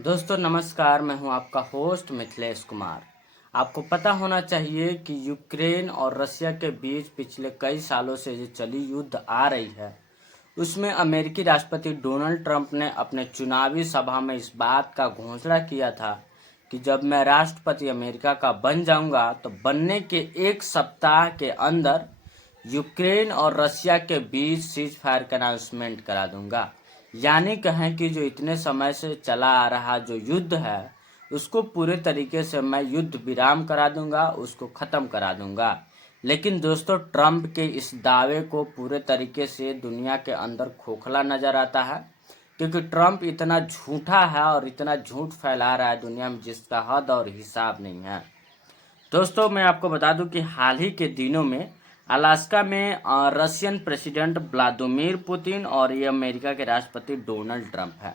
दोस्तों नमस्कार, मैं हूं आपका होस्ट मिथिलेश कुमार। आपको पता होना चाहिए कि यूक्रेन और रसिया के बीच पिछले कई सालों से जो चली युद्ध आ रही है, उसमें अमेरिकी राष्ट्रपति डोनाल्ड ट्रंप ने अपने चुनावी सभा में इस बात का घोषणा किया था कि जब मैं राष्ट्रपति अमेरिका का बन जाऊंगा तो बनने के एक सप्ताह के अंदर यूक्रेन और रसिया के बीच सीज फायर का अनाउंसमेंट करा दूंगा। यानी कहें कि जो इतने समय से चला आ रहा जो युद्ध है उसको पूरे तरीके से मैं युद्ध विराम करा दूंगा, उसको ख़त्म करा दूंगा। लेकिन दोस्तों, ट्रंप के इस दावे को पूरे तरीके से दुनिया के अंदर खोखला नज़र आता है, क्योंकि ट्रंप इतना झूठा है और इतना झूठ फैला रहा है दुनिया में जिसका हद और हिसाब नहीं है। दोस्तों, मैं आपको बता दूं कि हाल ही के दिनों में अलास्का में रशियन प्रेसिडेंट व्लादिमीर पुतिन और ये अमेरिका के राष्ट्रपति डोनाल्ड ट्रंप है।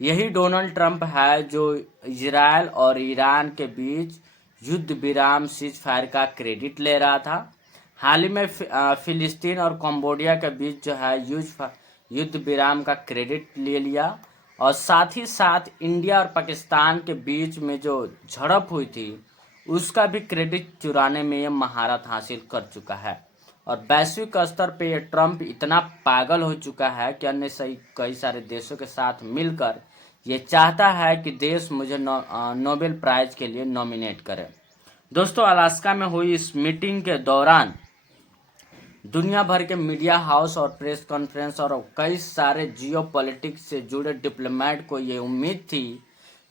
यही डोनाल्ड ट्रंप है जो इजराइल और ईरान के बीच युद्ध विराम सीज फायर का क्रेडिट ले रहा था। हाल ही में फिलिस्तीन और कंबोडिया के बीच जो है युद्ध विराम का क्रेडिट ले लिया, और साथ ही साथ इंडिया और पाकिस्तान के बीच में जो झड़प हुई थी उसका भी क्रेडिट चुराने में ये महारत हासिल कर चुका है। और वैश्विक स्तर पे ये ट्रंप इतना पागल हो चुका है कि अन्य सही कई सारे देशों के साथ मिलकर ये चाहता है कि देश मुझे नोबेल प्राइज के लिए नॉमिनेट करे। दोस्तों, अलास्का में हुई इस मीटिंग के दौरान दुनिया भर के मीडिया हाउस और प्रेस कॉन्फ्रेंस और कई सारे जियो पॉलिटिक्स से जुड़े डिप्लोमेट को ये उम्मीद थी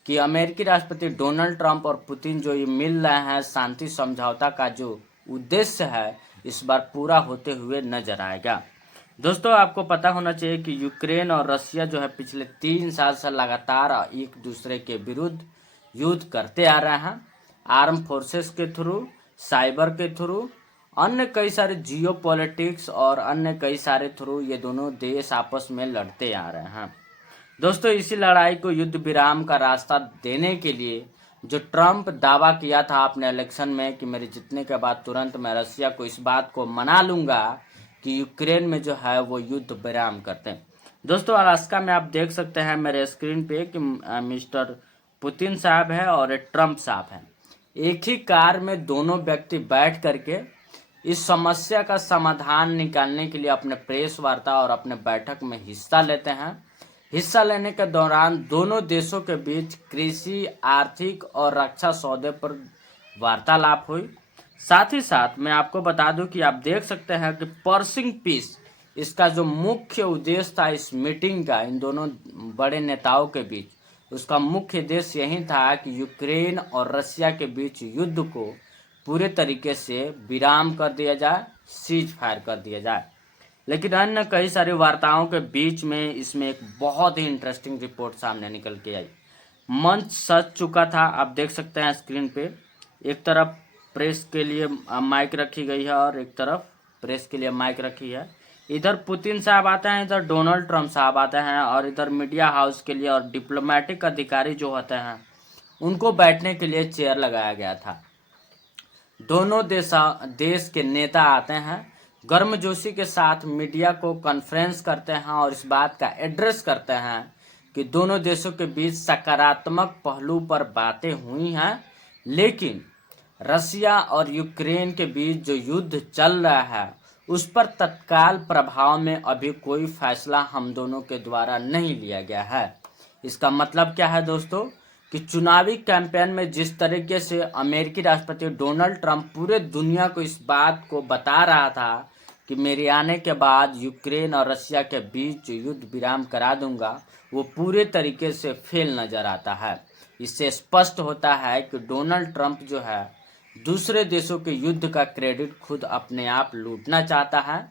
कि अमेरिकी राष्ट्रपति डोनाल्ड ट्रंप और पुतिन जो ये मिल रहे हैं, शांति समझौता का जो उद्देश्य है इस बार पूरा होते हुए नजर आएगा। दोस्तों, आपको पता होना चाहिए कि यूक्रेन और रसिया जो है पिछले 3 साल से लगातार एक दूसरे के विरुद्ध युद्ध करते आ रहे हैं। आर्म फोर्सेस के थ्रू, साइबर के थ्रू, अन्य कई सारे जियो पॉलिटिक्स और अन्य कई सारे थ्रू ये दोनों देश आपस में लड़ते आ रहे हैं। दोस्तों, इसी लड़ाई को युद्ध विराम का रास्ता देने के लिए जो ट्रंप दावा किया था अपने इलेक्शन में कि मेरे जीतने के बाद तुरंत मैं रसिया को इस बात को मना लूंगा कि यूक्रेन में जो है वो युद्ध विराम करते हैं। दोस्तों, अलास्का में आप देख सकते हैं मेरे स्क्रीन पे कि मिस्टर पुतिन साहब है और ट्रंप साहब है। एक ही कार में दोनों व्यक्ति बैठ करके इस समस्या का समाधान निकालने के लिए अपने प्रेस वार्ता और अपने बैठक में हिस्सा लेते हैं। हिस्सा लेने के दौरान दोनों देशों के बीच कृषि, आर्थिक और रक्षा सौदे पर वार्तालाप हुई। साथ ही साथ मैं आपको बता दूं कि आप देख सकते हैं कि पर्सिंग पीस इसका जो मुख्य उद्देश्य था इस मीटिंग का, इन दोनों बड़े नेताओं के बीच उसका मुख्य उद्देश्य यही था कि यूक्रेन और रसिया के बीच युद्ध को पूरे तरीके से विराम कर दिया जाए, सीज फायर कर दिया जाए। लेकिन अन्य कई सारी वार्ताओं के बीच में इसमें एक बहुत ही इंटरेस्टिंग रिपोर्ट सामने निकल के आई। मंच सज चुका था, आप देख सकते हैं स्क्रीन पे। एक तरफ प्रेस के लिए माइक रखी गई है और एक तरफ प्रेस के लिए माइक रखी है। इधर पुतिन साहब आते हैं, इधर डोनाल्ड ट्रंप साहब आते हैं, और इधर मीडिया हाउस के लिए और डिप्लोमेटिक अधिकारी जो होते हैं उनको बैठने के लिए चेयर लगाया गया था। दोनों देश के नेता आते हैं, गर्मजोशी के साथ मीडिया को कॉन्फ्रेंस करते हैं और इस बात का एड्रेस करते हैं कि दोनों देशों के बीच सकारात्मक पहलू पर बातें हुई हैं, लेकिन रसिया और यूक्रेन के बीच जो युद्ध चल रहा है उस पर तत्काल प्रभाव में अभी कोई फैसला हम दोनों के द्वारा नहीं लिया गया है। इसका मतलब क्या है दोस्तों, कि चुनावी कैंपेन में जिस तरीके से अमेरिकी राष्ट्रपति डोनाल्ड ट्रंप पूरे दुनिया को इस बात को बता रहा था कि मेरे आने के बाद यूक्रेन और रसिया के बीच युद्ध विराम करा दूंगा, वो पूरे तरीके से फेल नजर आता है। इससे स्पष्ट होता है कि डोनाल्ड ट्रंप जो है दूसरे देशों के युद्ध का क्रेडिट खुद अपने आप लूटना चाहता है,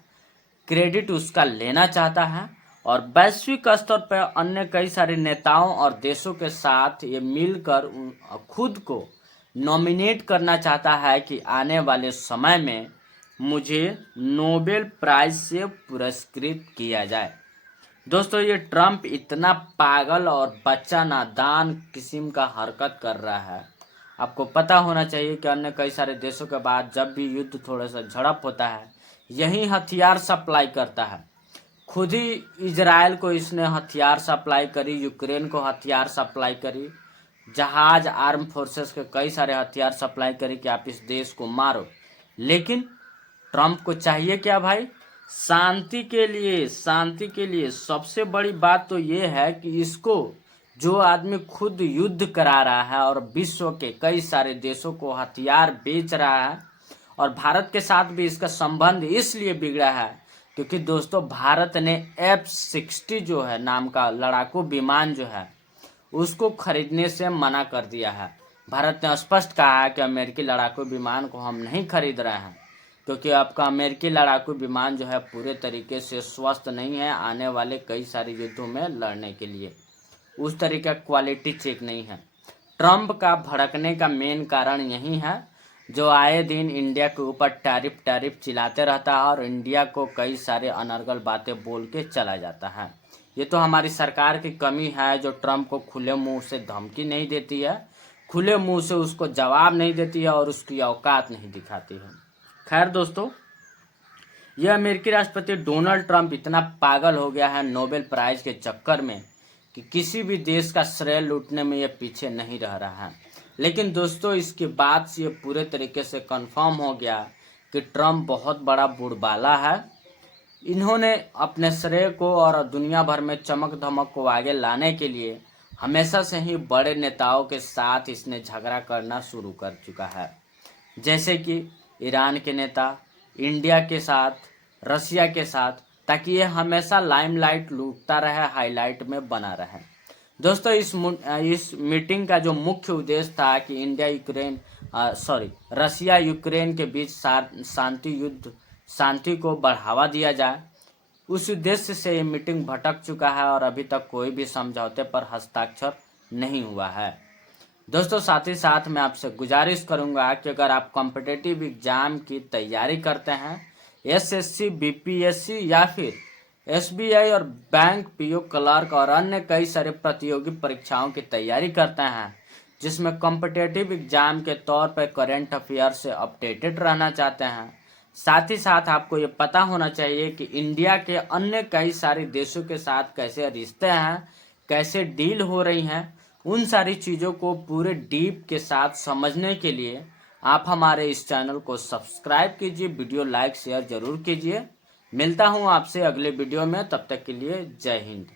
क्रेडिट उसका लेना चाहता है, और वैश्विक स्तर पर अन्य कई सारे नेताओं और देशों के साथ ये मिलकर खुद को नॉमिनेट करना चाहता है कि आने वाले समय में मुझे नोबेल प्राइज से पुरस्कृत किया जाए। दोस्तों, ये ट्रंप इतना पागल और बच्चा नादान किस्म का हरकत कर रहा है। आपको पता होना चाहिए कि अन्य कई सारे देशों के बाद जब भी युद्ध थोड़ा सा झड़प होता है, यही हथियार सप्लाई करता है। खुद ही इजराइल को इसने हथियार सप्लाई करी, यूक्रेन को हथियार सप्लाई करी, जहाज, आर्म फोर्सेस के कई सारे हथियार सप्लाई करी कि आप इस देश को मारो। लेकिन ट्रम्प को चाहिए क्या भाई? शांति के लिए। शांति के लिए सबसे बड़ी बात तो ये है कि इसको जो आदमी खुद युद्ध करा रहा है और विश्व के कई सारे देशों को हथियार बेच रहा है, और भारत के साथ भी इसका संबंध इसलिए बिगड़ा है क्योंकि दोस्तों भारत ने F-60 जो है नाम का लड़ाकू विमान जो है उसको खरीदने से मना कर दिया है। भारत ने स्पष्ट कहा है कि अमेरिकी लड़ाकू विमान को हम नहीं खरीद रहे हैं क्योंकि आपका अमेरिकी लड़ाकू विमान जो है पूरे तरीके से स्वस्थ नहीं है आने वाले कई सारे युद्धों में लड़ने के लिए, उस तरीके का क्वालिटी चेक नहीं है। ट्रम्प का भड़कने का मेन कारण यही है, जो आए दिन इंडिया के ऊपर टैरिफ चिल्लाते रहता है और इंडिया को कई सारे अनर्गल बातें बोल के चला जाता है। ये तो हमारी सरकार की कमी है जो ट्रम्प को खुले मुंह से धमकी नहीं देती है, खुले मुंह से उसको जवाब नहीं देती है और उसकी औकात नहीं दिखाती है। खैर दोस्तों, यह अमेरिकी राष्ट्रपति डोनाल्ड ट्रम्प इतना पागल हो गया है नोबेल प्राइज के चक्कर में कि किसी भी देश का श्रेय लूटने में यह पीछे नहीं रह रहा है। लेकिन दोस्तों इसके बाद से ये पूरे तरीके से कंफर्म हो गया कि ट्रम्प बहुत बड़ा बुड़बाला है। इन्होंने अपने श्रेय को और दुनिया भर में चमक धमक को आगे लाने के लिए हमेशा से ही बड़े नेताओं के साथ इसने झगड़ा करना शुरू कर चुका है, जैसे कि ईरान के नेता, इंडिया के साथ, रसिया के साथ, ताकि ये हमेशा लाइमलाइट लूटता रहे, हाईलाइट में बना रहे। दोस्तों इस मीटिंग का जो मुख्य उद्देश्य था कि रसिया यूक्रेन के बीच शांति को बढ़ावा दिया जाए, उस उद्देश्य से ये मीटिंग भटक चुका है और अभी तक कोई भी समझौते पर हस्ताक्षर नहीं हुआ है। दोस्तों साथ ही साथ मैं आपसे गुजारिश करूंगा कि अगर आप कॉम्पिटिटिव एग्जाम की तैयारी करते हैं, SSC, BPSC या फिर SBI और बैंक, PO क्लर्क और अन्य कई सारे प्रतियोगी परीक्षाओं की तैयारी करते हैं जिसमें कॉम्पिटिटिव एग्जाम के तौर पर करंट अफेयर से अपडेटेड रहना चाहते हैं, साथ ही साथ आपको ये पता होना चाहिए कि इंडिया के अन्य कई सारे देशों के साथ कैसे रिश्ते हैं, कैसे डील हो रही हैं, उन सारी चीज़ों को पूरे डीप के साथ समझने के लिए आप हमारे इस चैनल को सब्सक्राइब कीजिए, वीडियो लाइक शेयर जरूर कीजिए। मिलता हूँ आपसे अगले वीडियो में, तब तक के लिए जय हिंद।